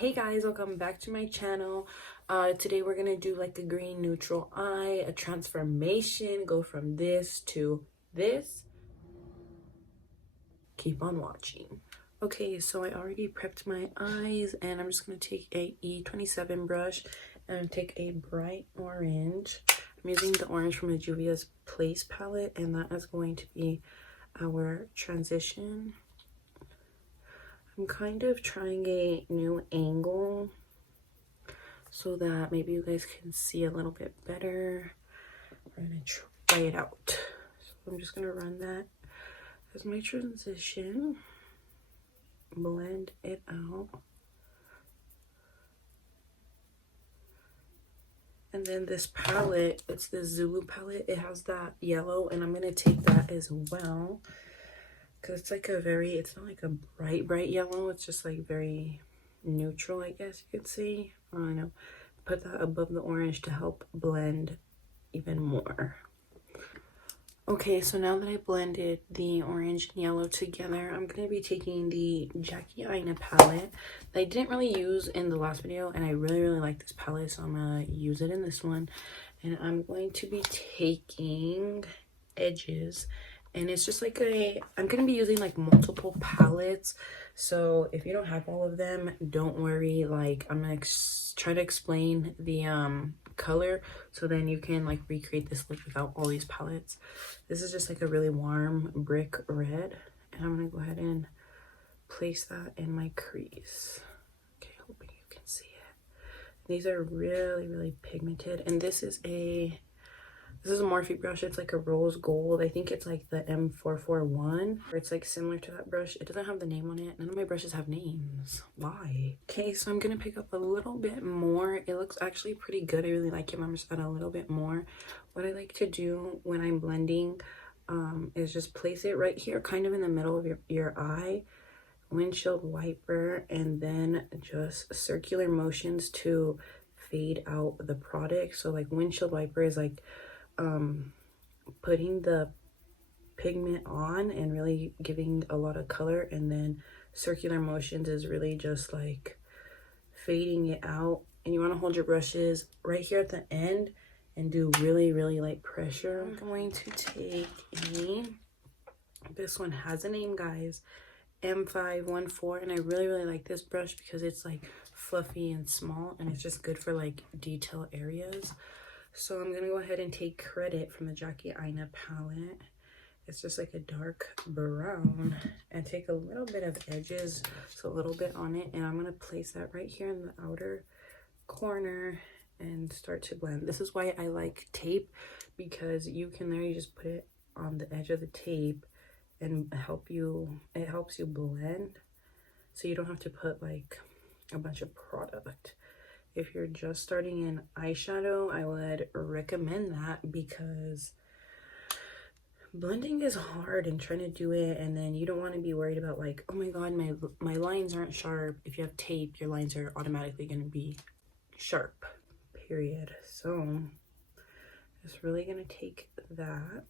Hey guys, welcome back to my channel. Today we're gonna do like a green neutral eye, a transformation, go from this to this. Keep on watching. Okay, so I already prepped my eyes and I'm just gonna take a E27 brush and take a bright orange. I'm using the orange from the Juvia's Place palette, and that is going to be our transition. I'm kind of trying a new angle so that maybe you guys can see a little bit better. We're gonna try it out. So I'm just gonna run that as my transition, blend it out. And then this palette, it's the Zulu palette. It has that yellow, and I'm gonna take that as well, because it's like it's not like a bright yellow. It's just like very neutral, I guess you could say. I don't know. Put that above the orange to help blend even more. Okay, so now that I blended the orange and yellow together, I'm going to be taking the Jackie Aina palette that I didn't really use in the last video, and I really like this palette, so I'm going to use it in this one. And I'm going to be taking Edges, and it's just like I'm going to be using like multiple palettes, so if you don't have all of them, don't worry. Like, I'm going to try to explain the color so then you can like recreate this look without all these palettes. This is just like a really warm brick red, and I'm gonna go ahead and place that in my crease. Okay, hoping you can see it. These are really pigmented, and this is a Morphe brush. It's like a rose gold. I think it's like the M441. It's like similar to that brush. It doesn't have the name on it. None of my brushes have names. Why? Okay, so I'm gonna pick up a little bit more. It looks actually pretty good. I really like it. I'm just add a little bit more. What I like to do when I'm blending is just place it right here, kind of in the middle of your eye, windshield wiper, and then just circular motions to fade out the product. So like windshield wiper is like putting the pigment on and really giving a lot of color, and then circular motions is really just like fading it out. And you want to hold your brushes right here at the end and do really light pressure. I'm going to take this one has a name, guys, M514, and I really like this brush because it's like fluffy and small, and it's just good for like detail areas. So I'm gonna go ahead and take Credit from the Jackie Aina palette. It's just like a dark brown, and take a little bit of Edges, so a little bit on it, and I'm gonna place that right here in the outer corner and start to blend. This is why I like tape, because you can literally just put it on the edge of the tape and it helps you blend, so you don't have to put like a bunch of product. If you're just starting in eyeshadow, I would recommend that, because blending is hard and trying to do it, and then you don't want to be worried about like, oh my god, my lines aren't sharp. If you have tape, your lines are automatically going to be sharp, period. So just really going to take that.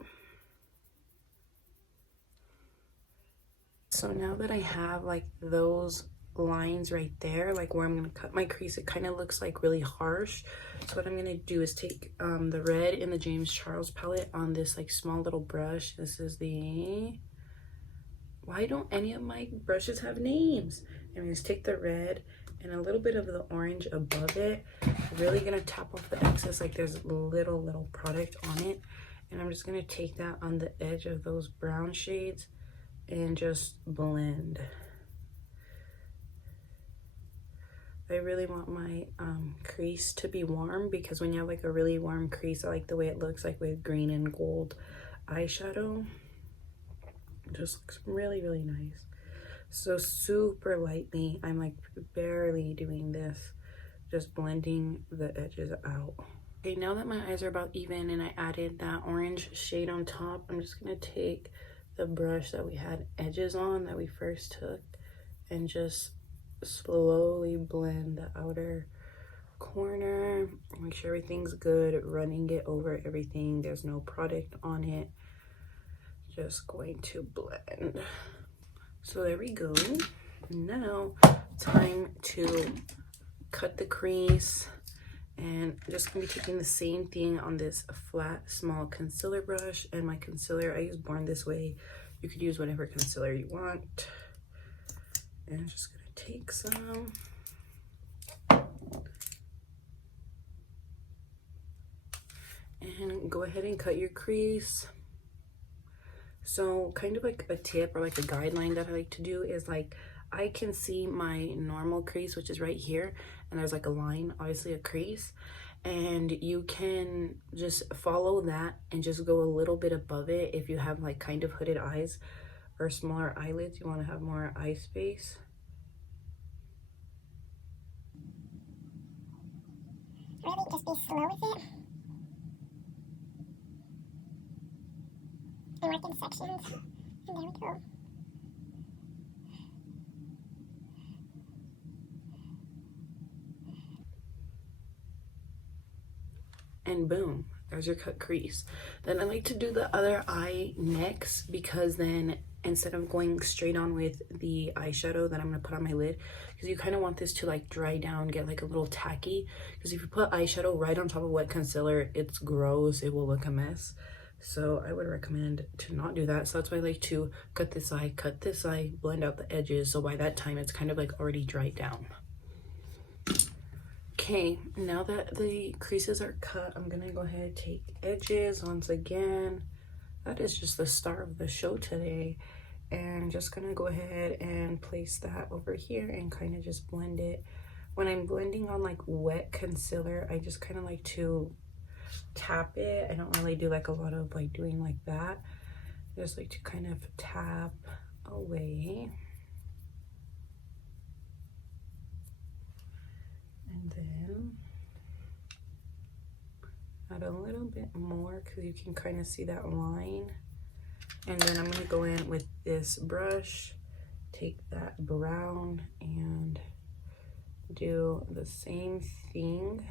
So now that I have like those lines right there, like where I'm gonna cut my crease, it kind of looks like really harsh. So what I'm gonna do is take the red in the James Charles palette on this like small little brush. This is the, why don't any of my brushes have names? I'm gonna just take the red and a little bit of the orange above it. Really gonna tap off the excess, like there's little product on it, and I'm just gonna take that on the edge of those brown shades and just blend. I really want my crease to be warm, because when you have like a really warm crease, I like the way it looks like with green and gold eyeshadow. It just looks really nice. So super lightly, I'm like barely doing this, just blending the edges out. Okay, now that my eyes are about even and I added that orange shade on top, I'm just gonna take the brush that we had Edges on, that we first took, and just slowly blend the outer corner. Make sure everything's good, running it over everything, there's no product on it. Just going to blend. So there we go. Now time to cut the crease. And I'm just gonna be taking the same thing on this flat, small concealer brush. And my concealer, I use Born This Way. You could use whatever concealer you want. And I'm just gonna take some. And go ahead and cut your crease. So kind of like a tip or like a guideline that I like to do is like, I can see my normal crease, which is right here, and there's like a line, obviously a crease, and you can just follow that and just go a little bit above it if you have like kind of hooded eyes or smaller eyelids, you want to have more eye space. Really just be slow with it and work in sections, and there we go. And boom, there's your cut crease. Then I like to do the other eye next, because then instead of going straight on with the eyeshadow that I'm gonna put on my lid, because you kind of want this to like dry down, get like a little tacky, because if you put eyeshadow right on top of wet concealer, it's gross, it will look a mess. So I would recommend to not do that. So that's why I like to cut this eye, blend out the edges, so by that time it's kind of like already dried down. Okay, now that the creases are cut, I'm gonna go ahead and take edges once again. That is just the star of the show today. And I'm just gonna go ahead and place that over here and kind of just blend it. When I'm blending on like wet concealer, I just kind of like to tap it. I don't really do like a lot of like doing like that. I just like to kind of tap away. And then add a little bit more because you can kind of see that line. And then I'm going to go in with this brush, take that brown and do the same thing.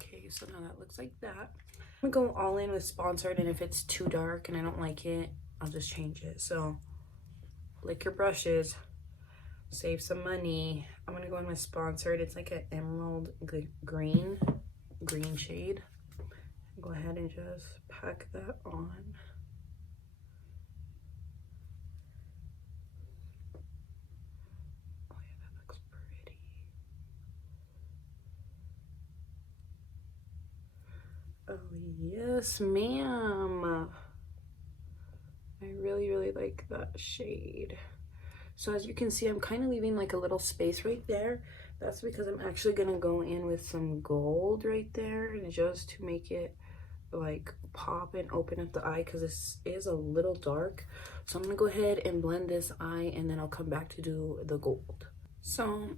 Okay, so now that looks like that. I'm going to go all in with Sponsored, and if it's too dark and I don't like it, I'll just change it. So lick your brushes, save some money. I'm gonna go in with Sponsored. It's like an emerald green shade. Go ahead and just pack that on. Oh yeah, that looks pretty. Oh yes, ma'am. I really like that shade. So as you can see, I'm kind of leaving like a little space right there. That's because I'm actually gonna go in with some gold right there just to make it like pop and open up the eye, because this is a little dark. So I'm gonna go ahead and blend this eye, and then I'll come back to do the gold. So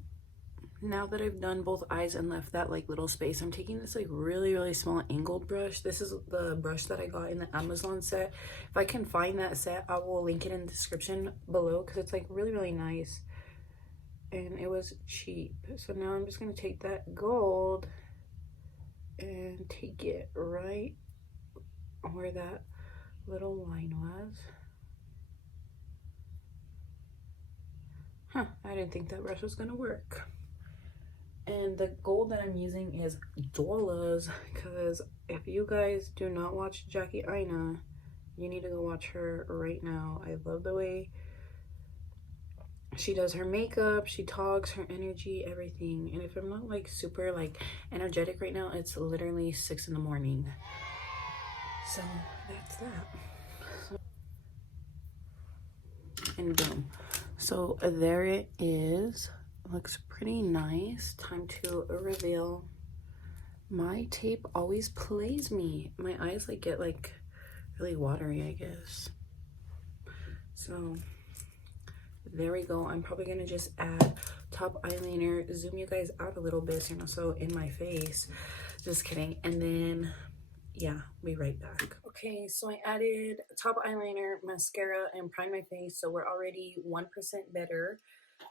now that I've done both eyes and left that like little space, I'm taking this like really small angled brush. This is the brush that I got in the Amazon set. If I can find that set, I will link it in the description below, because it's like really nice and it was cheap. So now I'm just gonna take that gold and take it right where that little line was. I didn't think that brush was gonna work. And the gold that I'm using is Dola's, because if you guys do not watch Jackie Aina, you need to go watch her right now. I love the way she does her makeup, she talks, her energy, everything. And if I'm not like super like energetic right now, it's literally 6 in the morning. So that's that. And boom. So there it is. Looks pretty nice. Time to reveal. My tape always plays me. My eyes like get like really watery, I guess. So there we go. I'm probably gonna just add top eyeliner, zoom you guys out a little bit, you know, so in my face. Just kidding. And then yeah, be right back. Okay, so I added top eyeliner, mascara, and primed my face, so we're already 1% better.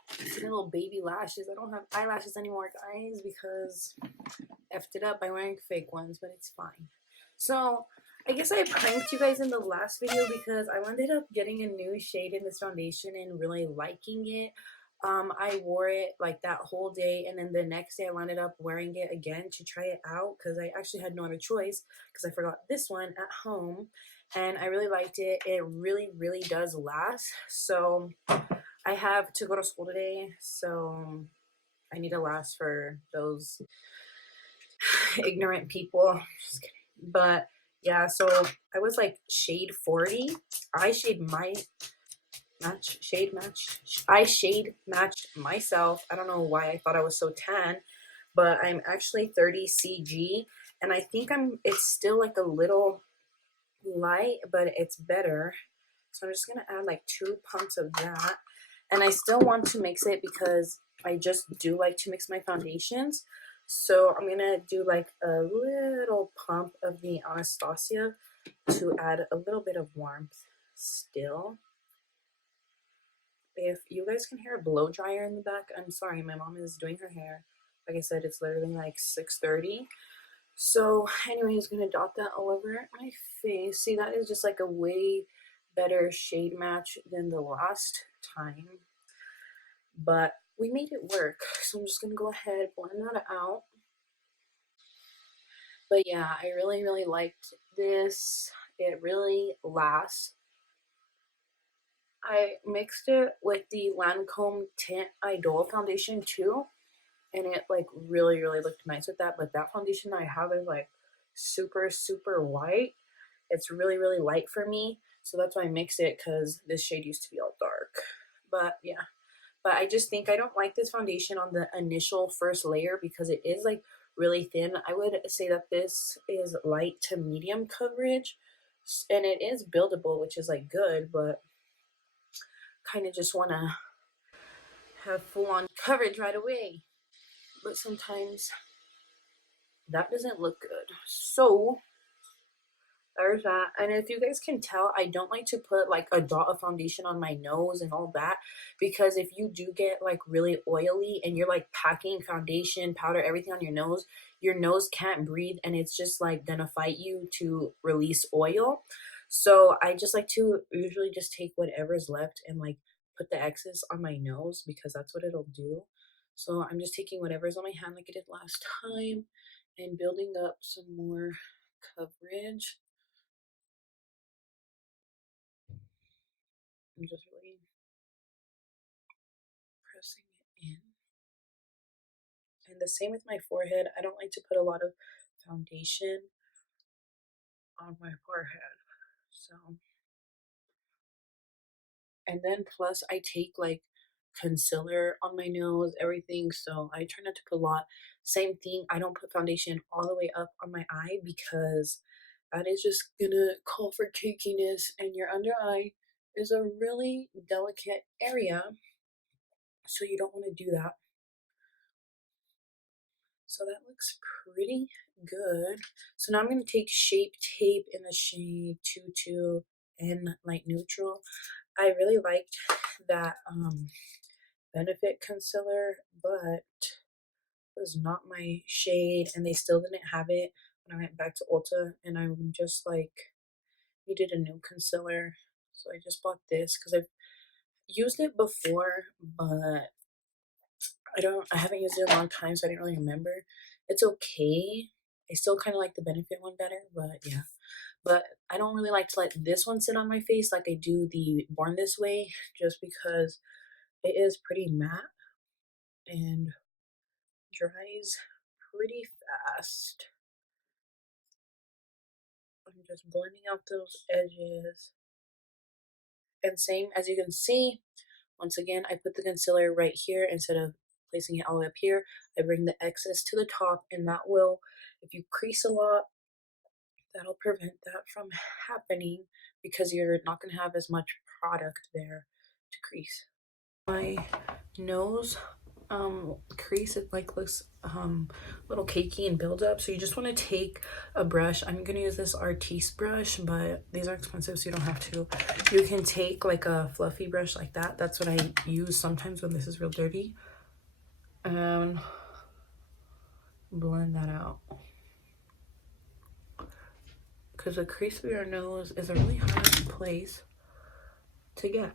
See the little baby lashes. I don't have eyelashes anymore, guys, because I effed it up by wearing fake ones, but it's fine. So I guess I pranked you guys in the last video because I ended up getting a new shade in this foundation and really liking it. I wore it like that whole day, and then the next day I ended up wearing it again to try it out because I actually had no other choice because I forgot this one at home, and I really liked it. It really, really does last. So I have to go to school today, so I need to last for those ignorant people. Just kidding. But yeah, so I was like shade 40. I shade my I shade matched myself. I don't know why I thought I was so tan, but I'm actually 30 CG, and I think it's still like a little light, but it's better. So I'm just gonna add like 2 pumps of that. And I still want to mix it because I just do like to mix my foundations. So I'm gonna do like a little pump of the Anastasia to add a little bit of warmth still. If you guys can hear a blow dryer in the back, I'm sorry, my mom is doing her hair. Like I said, it's literally like 6:30. So anyway, he's gonna dot that all over my face. See, that is just like a way better shade match than the last time. But we made it work. So I'm just gonna go ahead, blend that out. But yeah, I really, really liked this. It really lasts. I mixed it with the Lancome Tint Idol foundation too, and it like really, really looked nice with that. But that foundation I have is like super, super white. It's really, really light for me, so that's why I mixed it, because this shade used to be all dark. But yeah, but I just think I don't like this foundation on the initial first layer because it is like really thin. I would say that this is light to medium coverage, and it is buildable, which is like good, but kind of just want to have full-on coverage right away. But sometimes that doesn't look good. So there's that. And if you guys can tell, I don't like to put like a dot of foundation on my nose and all that, because if you do get like really oily and you're like packing foundation, powder, everything on your nose can't breathe, and it's just like gonna fight you to release oil. So I just like to usually just take whatever's left and like put the excess on my nose, because that's what it'll do. So I'm just taking whatever's on my hand like I did last time and building up some more coverage. I'm just really pressing it in. And the same with my forehead. I don't like to put a lot of foundation on my forehead. So, and then plus I take like concealer on my nose, everything. So I try not to put a lot. Same thing, I don't put foundation all the way up on my eye because that is just gonna call for cakiness, and your under eye is a really delicate area. So you don't want to do that. So that looks pretty good. So now I'm going to take Shape Tape in the shade 22 and Light Neutral. I really liked that Benefit concealer, but it was not my shade, and they still didn't have it when I went back to Ulta, and I'm just like needed a new concealer. So I just bought this because I've used it before, but I haven't used it in a long time, so I didn't really remember. It's okay. I still kind of like the Benefit one better, but yeah. But I don't really like to let this one sit on my face like I do the Born This Way, just because it is pretty matte and dries pretty fast. I'm just blending out those edges. And same, as you can see, once again, I put the concealer right here instead of placing it all the way up here. I bring the excess to the top, and that will, if you crease a lot, that'll prevent that from happening because you're not going to have as much product there to crease. My nose crease, it like looks little cakey and build up, so you just want to take a brush. I'm gonna use this Artiste brush, but these are expensive, so you don't have to. You can take like a fluffy brush like that. That's what I use sometimes when this is real dirty, and blend that out, because the crease of your nose is a really hard place to get.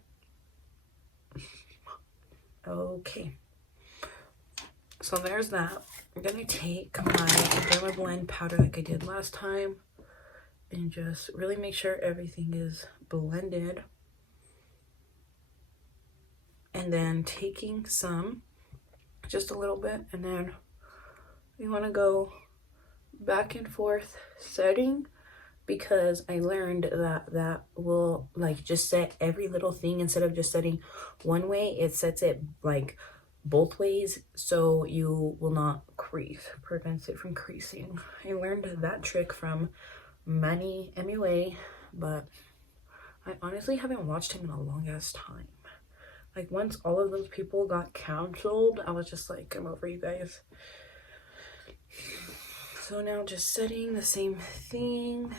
Okay, so there's that. I'm gonna take my Dermablend powder like I did last time and just really make sure everything is blended. And then taking some, just a little bit, and then you want to go back and forth setting, because I learned that that will like just set every little thing. Instead of just setting one way, it sets it like both ways, so you will not crease, prevents it from creasing. I learned that trick from Manny MUA, but I honestly haven't watched him in a long ass time. Like, once all of those people got canceled, I was just like, I'm over you guys. So now just setting the same thing.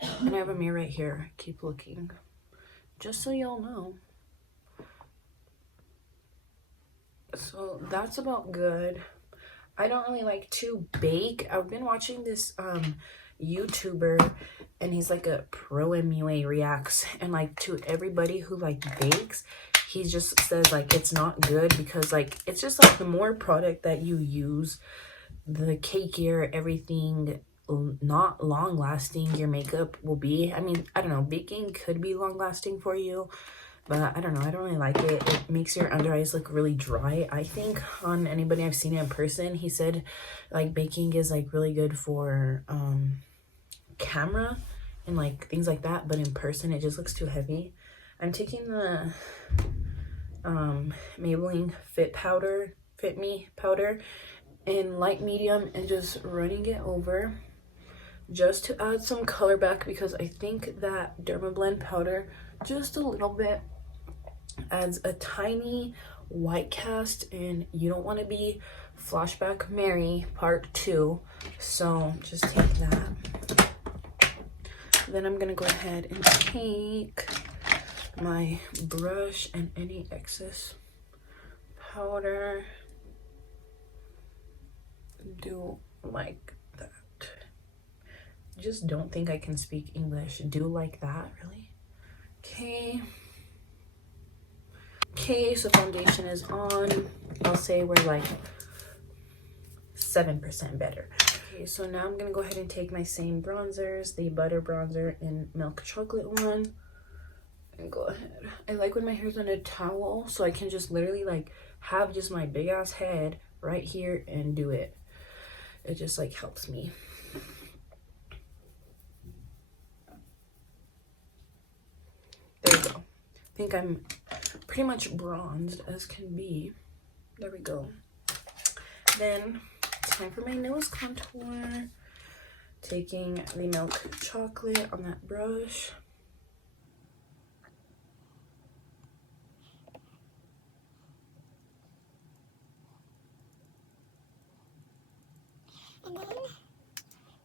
And I have a mirror right here. Keep looking. Just so y'all know. So that's about good. I don't really like to bake. I've been watching this YouTuber, and he's like a pro MUA reacts, and like to everybody who like bakes, he just says like it's not good, because like it's just like the more product that you use, the cakier everything, not long lasting your makeup will be. I mean, I don't know, baking could be long lasting for you, but I don't know, I don't really like it. It makes your under eyes look really dry. I think on anybody I've seen it in person, he said like baking is like really good for camera and like things like that, but in person it just looks too heavy. I'm taking the Maybelline Fit Me powder in light medium and just running it over just to add some color back, because I think that Dermablend powder just a little bit adds a tiny white cast, and you don't want to be Flashback Mary part 2, so just take that. Then I'm gonna go ahead and take my brush and any excess powder, do like that. Just don't think I can speak English. Do like that, really. Okay, so foundation is on. I'll say we're like 7% better. Okay, so now I'm gonna go ahead and take my same bronzers, the butter bronzer in Milk Chocolate one, and go ahead. I like when my hair's on a towel, so I can just literally like have just my big ass head right here and do it. It just like helps me. There we go. I think I'm pretty much bronzed as can be. There we go. Then time for my nose contour. Taking the Milk Chocolate on that brush. And then I'm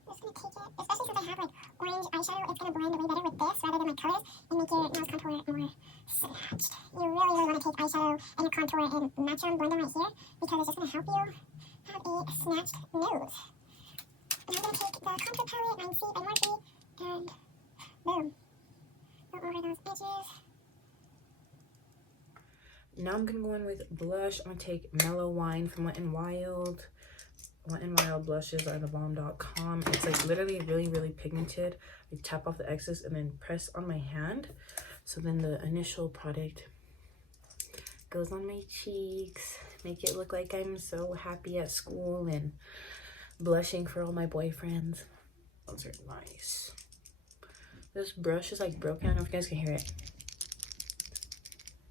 just gonna take it, especially since I have like orange eyeshadow, it's gonna blend way better with this rather than my colors and make your nose contour more snatched. You really want to take eyeshadow and your contour and match them, blend them right here, because it's just gonna help you have a snatched nose. And I'm gonna take the contour palette, 9C by Morphe, and boom, go over those edges. Now I'm gonna go in with blush. I'm gonna take Mellow Wine from Wet n Wild. Wet n Wild blushes are thebomb.com. It's like literally really pigmented. I tap off the excess and then press on my hand, so then the initial product goes on my cheeks, make it look like I'm so happy at school and blushing for all my boyfriends. Those are nice. This brush is like broken. I don't know if you guys can hear it,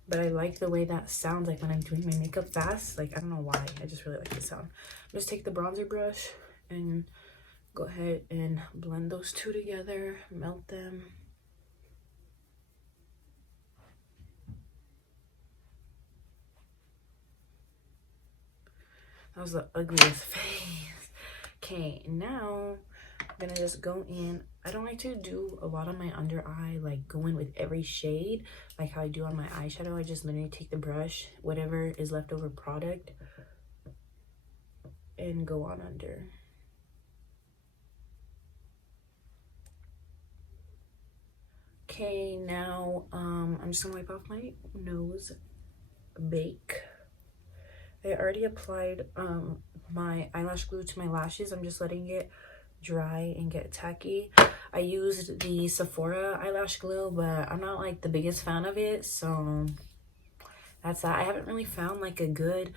but I like the way that sounds like when I'm doing my makeup fast. Like, I don't know why, I just really like the sound. Just take the bronzer brush and go ahead and blend those two together, melt them. That was the ugliest face. Okay, now I'm gonna just go in. I don't like to do a lot on my under eye, like go in with every shade like how I do on my eyeshadow. I just literally take the brush, whatever is leftover product, and go on under. Okay, now I'm just gonna wipe off my nose bake. I already applied my eyelash glue to my lashes. I'm just letting it dry and get tacky. I used the Sephora eyelash glue, but I'm not like the biggest fan of it, so that's that. I haven't really found like a good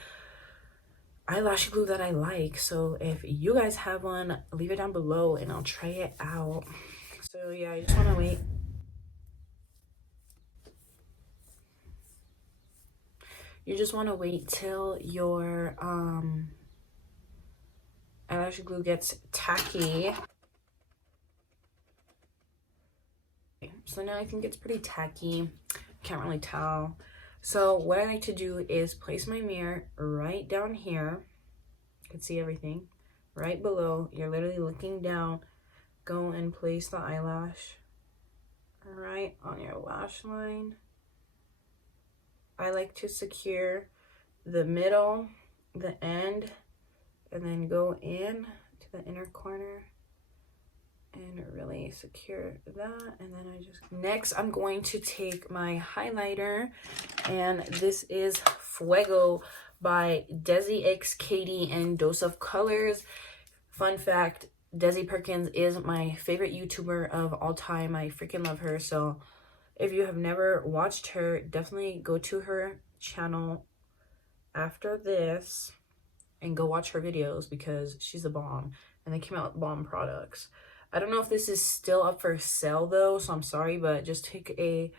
eyelash glue that I like, so if you guys have one, leave it down below and I'll try it out. So yeah, I just want to wait. You just want to wait till your eyelash glue gets tacky. So now I think it's pretty tacky. Can't really tell. So what I like to do is place my mirror right down here. You can see everything right below. You're literally looking down. Go and place the eyelash right on your lash line. I like to secure the middle, the end, and then go in to the inner corner and really secure that. And then next I'm going to take my highlighter, and this is Fuego by Desi X Katie and Dose of Colors. Fun fact, Desi Perkins is my favorite YouTuber of all time. I freaking love her. So if you have never watched her, definitely go to her channel after this and go watch her videos because she's a bomb and they came out with bomb products. I don't know if this is still up for sale though, so I'm sorry, but just take a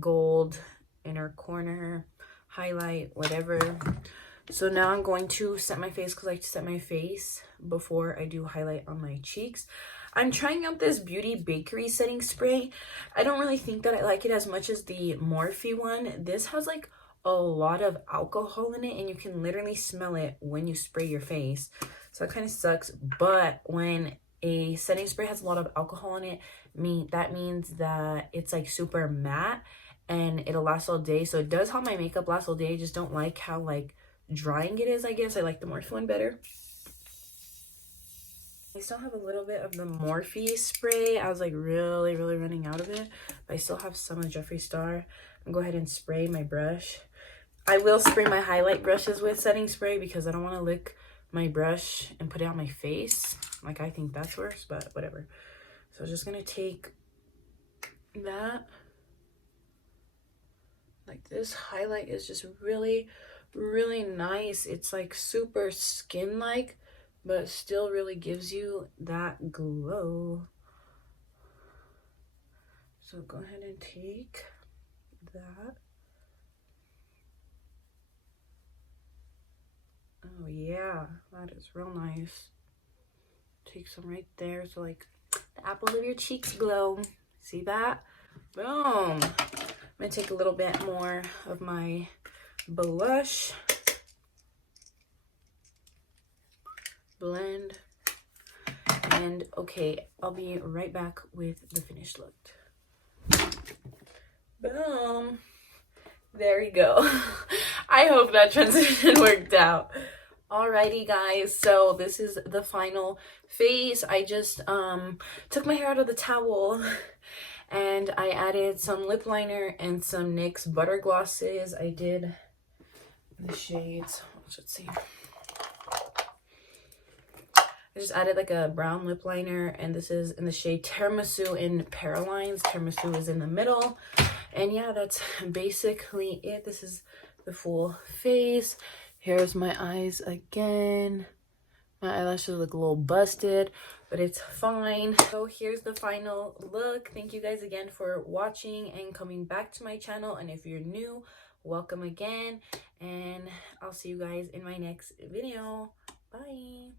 gold inner corner, highlight, whatever. So now I'm going to set my face because I like to set my face before I do highlight on my cheeks. I'm trying out this Beauty Bakery setting spray. I don't really think that I like it as much as the Morphe one. This has like a lot of alcohol in it and you can literally smell it when you spray your face. So it kind of sucks, but when a setting spray has a lot of alcohol in it, that means that it's like super matte and it'll last all day. So it does help my makeup last all day. I just don't like how like drying it is, I guess. I like the Morphe one better. I still have a little bit of the Morphe spray. I was like really running out of it, but I still have some of Jeffree Star. I'm gonna go ahead and spray my brush. I will spray my highlight brushes with setting spray because I don't want to lick my brush and put it on my face. Like, I think that's worse, but whatever. So I'm just gonna take that. Like, this highlight is just really nice. It's like super skin-like, but still really gives you that glow. So go ahead and take that. Oh yeah, that is real nice. Take some right there so like the apples of your cheeks glow. See that? Boom. I'm gonna take a little bit more of my blush. Blend. And okay, I'll be right back with the finished look. Boom. There we go. I hope that transition worked out. Alrighty guys, so this is the final face. I just took my hair out of the towel and I added some lip liner and some NYX butter glosses. I did the shades, let's see. I just added like a brown lip liner, and this is in the shade Tiramisu in Paralines. Tiramisu is in the middle. And yeah, that's basically it. This is the full face. Here's my eyes again. My eyelashes look a little busted, but it's fine. So here's the final look. Thank you guys again for watching and coming back to my channel. And if you're new, welcome again. And I'll see you guys in my next video. Bye.